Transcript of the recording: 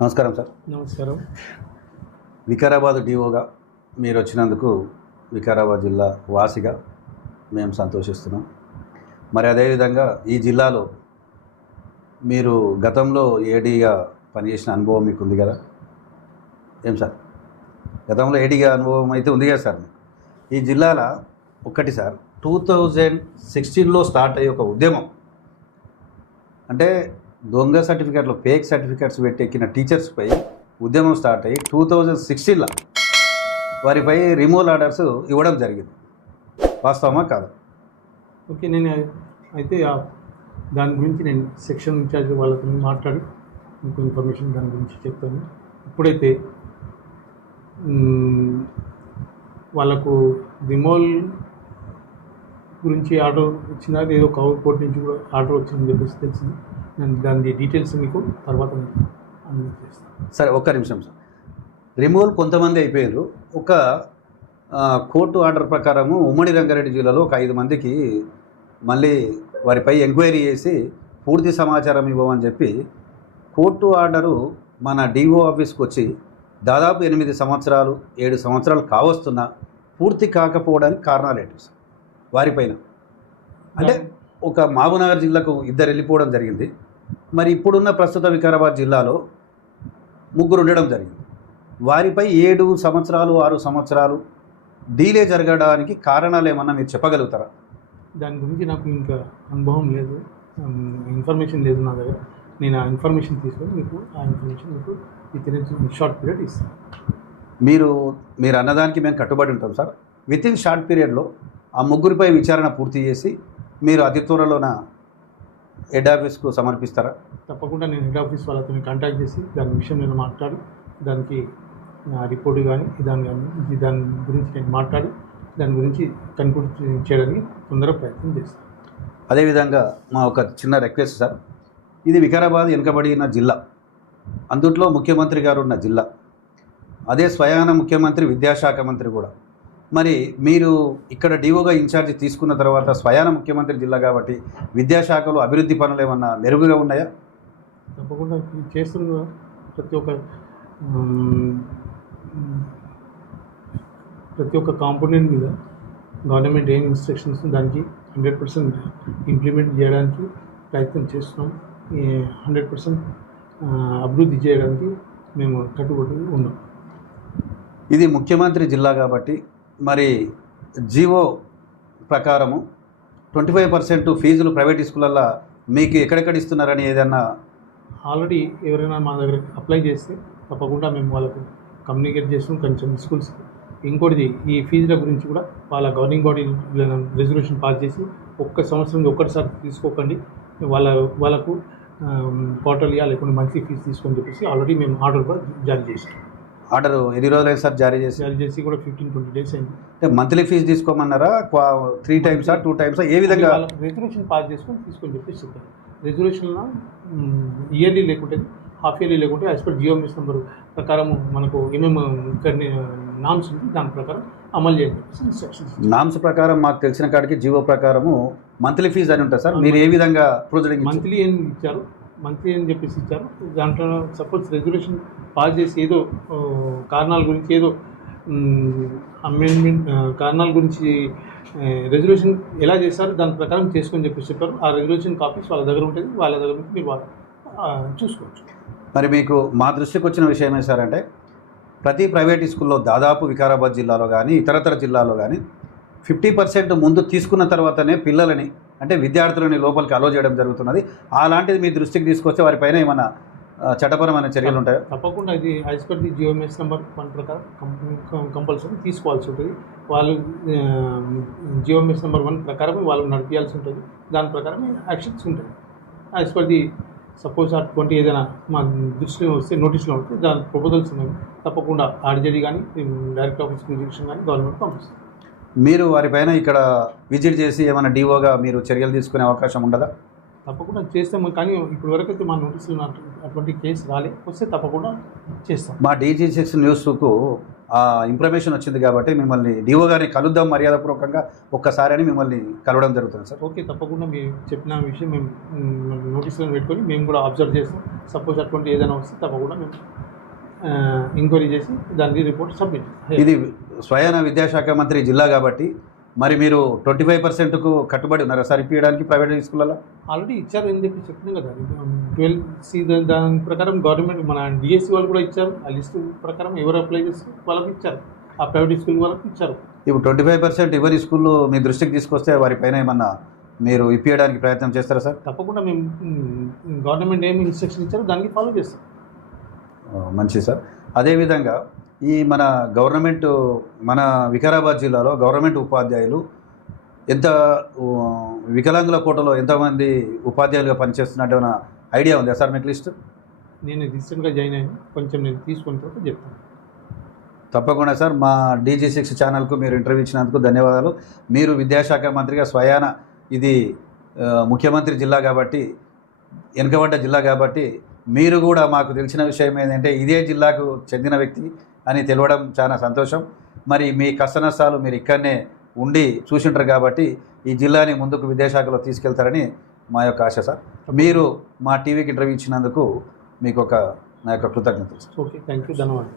నమస్కారం సార్. నమస్కారం. వికారాబాద్ డిఓగా మీరు వచ్చినందుకు వికారాబాద్ జిల్లా వాసిగా మేము సంతోషిస్తున్నాం. మరి అదేవిధంగా ఈ జిల్లాలో మీరు గతంలో ఏడీగా పనిచేసిన అనుభవం మీకు ఉంది కదా? ఏం సార్, గతంలో ఏడీగా అనుభవం అయితే ఉంది కదా సార్? ఈ జిల్లాలో ఒక్కటి సార్, 2016లో స్టార్ట్ అయ్యే ఒక ఉద్యమం, అంటే దొంగ సర్టిఫికెట్లు, ఫేక్ సర్టిఫికెట్స్ పెట్టెక్కిన టీచర్స్పై ఉద్యమం స్టార్ట్ అయ్యి 2016లో వారిపై రిమూవల్ ఆర్డర్స్ ఇవ్వడం జరిగింది. వాస్తవమా కాదు? ఓకే, నేను అయితే దాని గురించి నేను సెక్షన్ ఇన్ఛార్జ్ వాళ్ళతో మాట్లాడి మీకు ఇన్ఫర్మేషన్ దాని గురించి చెప్తాను. ఇప్పుడైతే వాళ్ళకు రిమూవల్ గురించి ఆర్డర్ వచ్చిందా, ఏదో కోర్టు నుంచి కూడా ఆర్డర్ వచ్చిందని చెప్పేసి తెలిసింది. నేను దాని డీటెయిల్స్ మీకు తర్వాత అందజేస్తాను. సరే, ఒక్క నిమిషం సార్. రిమూవల్ కొంతమంది అయిపోయారు. ఒక కోర్టు ఆర్డర్ ప్రకారము ఉమ్మడి రంగారెడ్డి జిల్లాలో ఒక 5 మందికి మళ్ళీ వారిపై ఎంక్వైరీ చేసి పూర్తి సమాచారం ఇవ్వమని చెప్పి కోర్టు ఆర్డరు మన డిఓ ఆఫీస్కి వచ్చి దాదాపు 8 సంవత్సరాలు 7 సంవత్సరాలు కావస్తున్నా పూర్తి కాకపోవడానికి కారణాలు ఏంటి సార్ వారిపైన? అంటే ఒక మహబూబ్నగర్ జిల్లాకు 2 వెళ్ళిపోవడం జరిగింది. మరి ఇప్పుడున్న ప్రస్తుత వికారాబాద్ జిల్లాలో 3 ఉండడం జరిగింది. వారిపై 7 సంవత్సరాలు 6 సంవత్సరాలు డీలే జరగడానికి కారణాలు ఏమన్నా మీరు చెప్పగలుగుతారా? దాని గురించి నాకు ఇంకా అనుభవం లేదు, ఇన్ఫర్మేషన్ లేదు నా దగ్గర. నేను ఆ ఇన్ఫర్మేషన్ తీసుకొని మీకు ఆ ఇన్ఫర్మేషన్ మీకు విత్ షార్ట్ పీరియడ్ ఇస్తాను. మీరు అన్నదానికి మేము కట్టుబడి ఉంటాం సార్. విత్ ఇన్ షార్ట్ పీరియడ్లో ఆ 3పై విచారణ పూర్తి చేసి మీరు అతి త్వరలోన హెడ్ ఆఫీస్కు సమర్పిస్తారా? తప్పకుండా నేను హెడ్ ఆఫీస్ వాళ్ళతో కాంటాక్ట్ చేసి దాని విషయం నేను మాట్లాడి దానికి రిపోర్ట్ కానీ దాని గురించి నేను మాట్లాడి దాని గురించి కన్క్లూడ్ చేయడానికి తొందరగా ప్రయత్నం చేస్తాను. అదేవిధంగా మా ఒక చిన్న రిక్వెస్ట్ సార్, ఇది వికారాబాద్ వెనుకబడిన జిల్లా, అందుట్లో ముఖ్యమంత్రి గారు ఉన్న జిల్లా, అదే స్వయాన ముఖ్యమంత్రి విద్యాశాఖ మంత్రి కూడా. మరి మీరు ఇక్కడ డిఓగా ఇన్ఛార్జ్ తీసుకున్న తర్వాత స్వయాన ముఖ్యమంత్రి జిల్లా కాబట్టి విద్యాశాఖలో అభివృద్ధి పనులు ఏమన్నా మెరుగుగా ఉన్నాయా? తప్పకుండా చేస్తున్న ప్రతి ఒక్క కాంపోనెంట్ మీద గవర్నమెంట్ ఏం ఇన్స్ట్రక్షన్స్ దానికి 100% ఇంప్లిమెంట్ చేయడానికి ప్రయత్నం చేస్తున్నాం. 100% అభివృద్ధి చేయడానికి మేము కట్టుబడి ఉన్నాం. ఇది ముఖ్యమంత్రి జిల్లా కాబట్టి మరి జీవో ప్రకారము 25% ఫీజులు ప్రైవేట్ స్కూళ్ళల్లో మీకు ఎక్కడెక్కడ ఇస్తున్నారని ఏదన్నా ఆల్రెడీ ఎవరైనా మా దగ్గర అప్లై చేస్తే తప్పకుండా మేము వాళ్ళకు కమ్యూనికేట్ చేస్తాం కొంచెం స్కూల్స్. ఇంకోటిది, ఈ ఫీజుల గురించి కూడా వాళ్ళ గవర్నింగ్ బాడీ రెజల్యూషన్ పాస్ చేసి ఒక్క సంవత్సరం ఒక్కటిసారి తీసుకోకండి, వాళ్ళకు క్వార్టర్లీ లేకుండా మంత్లీ ఫీజు తీసుకొని చెప్పేసి ఆల్రెడీ మేము ఆర్డర్ కూడా జారీ చేసాం. ఆర్డర్ ఎన్ని రోజులైంది సార్ జారీ చేసి కూడా 15-20 డేస్ అయింది. అంటే మంత్లీ ఫీజు తీసుకోమన్నారా? 3 టైమ్సా 2 టైమ్సా ఏ విధంగా? రెజల్యూషన్ పాస్ చేసుకొని తీసుకొని చెప్పేసి చెప్పారు. రెజల్యూషన్లో ఇయర్లీ లేకుంటే హాఫ్ ఇయర్లీ లేకుంటే యాజ్ పర్ జియోఎంఎస్ నెంబర్ ప్రకారం మనకు ఏమేమి కొన్ని నామ్స్ ఉంటుంది దాని ప్రకారం అమలు చేయాలి ఇన్స్ట్రక్షన్స్. నామ్స్ ప్రకారం మాకు తెలిసిన కాడికి జీవో ప్రకారము మంత్లీ ఫీజు అని ఉంటుంది సార్. మీరు ఏ విధంగా ప్రొసీడింగ్? మంత్లీ ఏం ఇచ్చారు, మంత్లీ అని చెప్పేసి ఇచ్చారు. దాంట్లో సపోజ్ రెజల్యూషన్ పాస్ చేసి ఏదో కారణాల గురించి ఏదో అమెండ్మెంట్ కారణాల గురించి రెజల్యూషన్ ఎలా చేస్తారు దాని ప్రకారం చేసుకొని చెప్పేసి చెప్పారు. ఆ రెజల్యూషన్ కాపీస్ వాళ్ళ దగ్గర ఉంటుంది, వాళ్ళ దగ్గర నుంచి మీరు చూసుకోవచ్చు. మరి మీకు మా దృష్టికి వచ్చిన విషయం ఏం సార్ అంటే, ప్రతి ప్రైవేట్ స్కూల్లో దాదాపు వికారాబాద్ జిల్లాలో కానీ ఇతరతర జిల్లాలో కానీ 50% ముందు తీసుకున్న తర్వాతనే పిల్లలని అంటే విద్యార్థులని లోపలికి అలో చేయడం జరుగుతున్నది. అలాంటిది మీ దృష్టికి తీసుకొస్తే వారిపైన ఏమైనా చట్టపరమైన చర్యలు ఉంటాయా? తప్పకుండా ఇది as per the GOMs number 1 ప్రకారం కంపల్సరీ తీసుకోవాల్సి ఉంటుంది. వాళ్ళు జియోఎంఎస్ నెంబర్ 1 ప్రకారం వాళ్ళు నడిపించాల్సి ఉంటుంది. దాని ప్రకారం యాక్షన్స్ ఉంటాయి. యాజ్ పర్ ది సపోజ్ అటువంటి ఏదైనా మా దృష్టిలో వస్తే నోటీస్లో వస్తే దాని ప్రపోజల్స్ ఉన్నాయి, తప్పకుండా ఆర్జేడీ కానీ డైరెక్ట్ ఆఫీస్ రిజెక్షన్ కానీ గవర్నమెంట్ పంపిస్తుంది. మీరు వారిపైన ఇక్కడ విజిట్ చేసి ఏమైనా డిఓగా మీరు చర్యలు తీసుకునే అవకాశం ఉండదా? తప్పకుండా చేస్తాము, కానీ ఇప్పటి వరకు అయితే మా నోటీసులు అటువంటి కేసు వస్తే తప్పకుండా చేస్తాం. మా DG6 న్యూస్కు ఆ ఇన్ఫర్మేషన్ వచ్చింది కాబట్టి మిమ్మల్ని డిఓ గారిని కలుద్దాం మర్యాదపూర్వకంగా ఒక్కసారి అని మిమ్మల్ని కలవడం జరుగుతుంది సార్. ఓకే, తప్పకుండా మీరు చెప్పిన విషయం మేము నోటీసులను పెట్టుకొని మేము కూడా అబ్జర్వ్ చేస్తాం. సపోజ్ అటువంటి ఏదైనా వస్తే తప్పకుండా మేము ఎంక్వైరీ చేసి దానికి రిపోర్ట్ సబ్మిట్. ఇది స్వయాన విద్యాశాఖ మంత్రి జిల్లా కాబట్టి మరి మీరు 25%కు కట్టుబడి ఉన్నారా సార్ ఇప్పించడానికి ప్రైవేట్ స్కూళ్ళలో? ఆల్రెడీ ఇచ్చారు అని చెప్పి చెప్తున్నాం కదా. 12C దాని ప్రకారం గవర్నమెంట్ మన డిఎస్సి వాళ్ళు కూడా ఇచ్చారు. ఆ లిస్టు ప్రకారం ఎవరు అప్లై చేస్తే వాళ్ళకి ఇచ్చారు, ఆ ప్రైవేట్ స్కూల్ వాళ్ళకి ఇచ్చారు. ఇప్పుడు 25% ఎవరి స్కూళ్ళు మీ దృష్టికి తీసుకొస్తే వారిపైన ఏమన్నా మీరు ఇప్పించడానికి ప్రయత్నం చేస్తారా సార్? తప్పకుండా మేము గవర్నమెంట్ ఏమి ఇన్స్ట్రక్షన్ ఇచ్చారో దానికి ఫాలో చేస్తాం. మంచిది సార్. అదేవిధంగా ఈ మన గవర్నమెంట్ మన వికారాబాద్ జిల్లాలో గవర్నమెంట్ ఉపాధ్యాయులు ఎంత వికలాంగుల కోటలో ఎంతమంది ఉపాధ్యాయులుగా పనిచేస్తున్నట్టు ఏమైనా ఐడియా ఉందా సార్ మీకు లిస్ట్? నేను రీసెంట్గా జాయిన్ అయ్యాను, కొంచెం నేను తీసుకున్న తర్వాత చెప్తాను. తప్పకుండా సార్. మా DG6 ఛానల్కు మీరు ఇంటర్వ్యూ ఇచ్చినందుకు ధన్యవాదాలు. మీరు విద్యాశాఖ మంత్రిగా స్వయాన ఇది ముఖ్యమంత్రి జిల్లా కాబట్టి, వెనుకబడ్డ జిల్లా కాబట్టి మీరు కూడా మాకు తెలిసిన విషయం ఏంటంటే ఇదే జిల్లాకు చెందిన వ్యక్తి అని తెలవడం చాలా సంతోషం. మరి మీ కష్ట నష్టాలు మీరు ఇక్కడనే ఉండి చూసింటారు కాబట్టి ఈ జిల్లాని ముందుకు విద్యాశాఖలో తీసుకెళ్తారని మా యొక్క ఆశ సార్. మీరు మా టీవీకి ఇంటర్వ్యూ ఇచ్చినందుకు మీకు నా యొక్క కృతజ్ఞతలు సార్. ఓకే, థ్యాంక్ యూ, ధన్యవాదాలు.